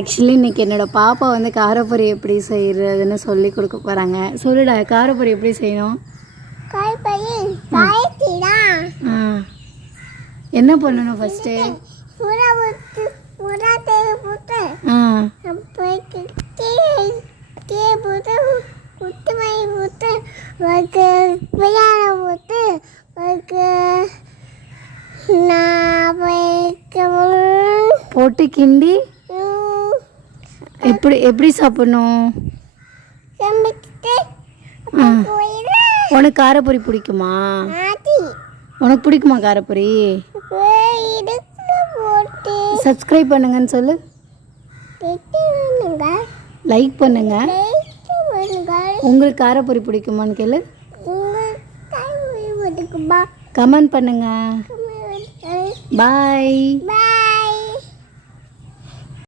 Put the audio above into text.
Actually இன்றைக்கி என்னோடய பாப்பா வந்து காரப்பொரி எப்படி செய்கிறதுன்னு சொல்லி கொடுக்க போகிறாங்க. சொல்லுடா, காரப்பொரி எப்படி செய்யணும்? என்ன பண்ணணும் ஃபஸ்ட்டு? போட்டு கிண்டி எப்படி எப்படி சாப்பிடணும்? உனக்கு காரப்பொரி பிடிக்குமா? உனக்கு பிடிக்குமா காரப்பொரி? சப்ஸ்கிரைப் பண்ணுங்கன்னு சொல்லு, லைக் பண்ணுங்க. உங்களுக்கு காரப்பொரி பிடிக்குமான்னு கேளு, கமெண்ட் பண்ணுங்க. பாய்.